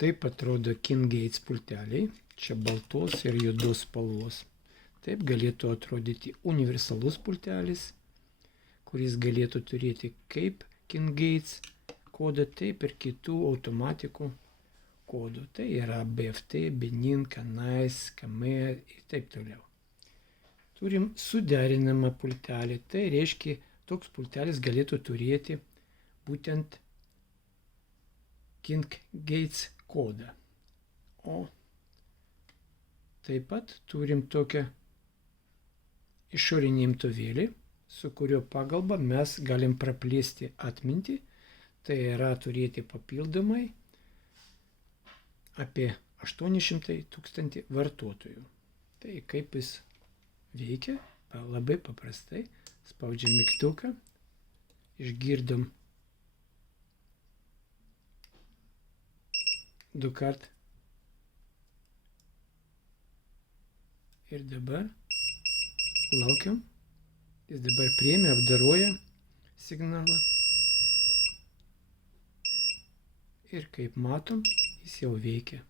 Taip atrodo KingGates pulteliai. Čia baltos ir juodos spalvos. Taip galėtų atrodyti universalus pultelis, kuris galėtų turėti kaip KingGates kodą, taip ir kitų automatikų kodų. Tai yra BFT, Benin, Canais, Camé ir taip toliau. Turim suderinamą pultelį. Tai reiškia, toks pultelis galėtų turėti būtent KingGates kodą. O taip pat turim tokią išorinį imtuvėlį, su kurio pagalba mes galim praplėsti atmintį. Tai yra turėti papildomai apie 800 000 vartotojų. Tai kaip jis veikia? Labai paprastai. Spaudžiam mygtuką, išgirdom 2 kart. Ir dabar laukiam. Jis dabar priėmė, apdaroja signalą. Ir kaip matom, jis jau veikia.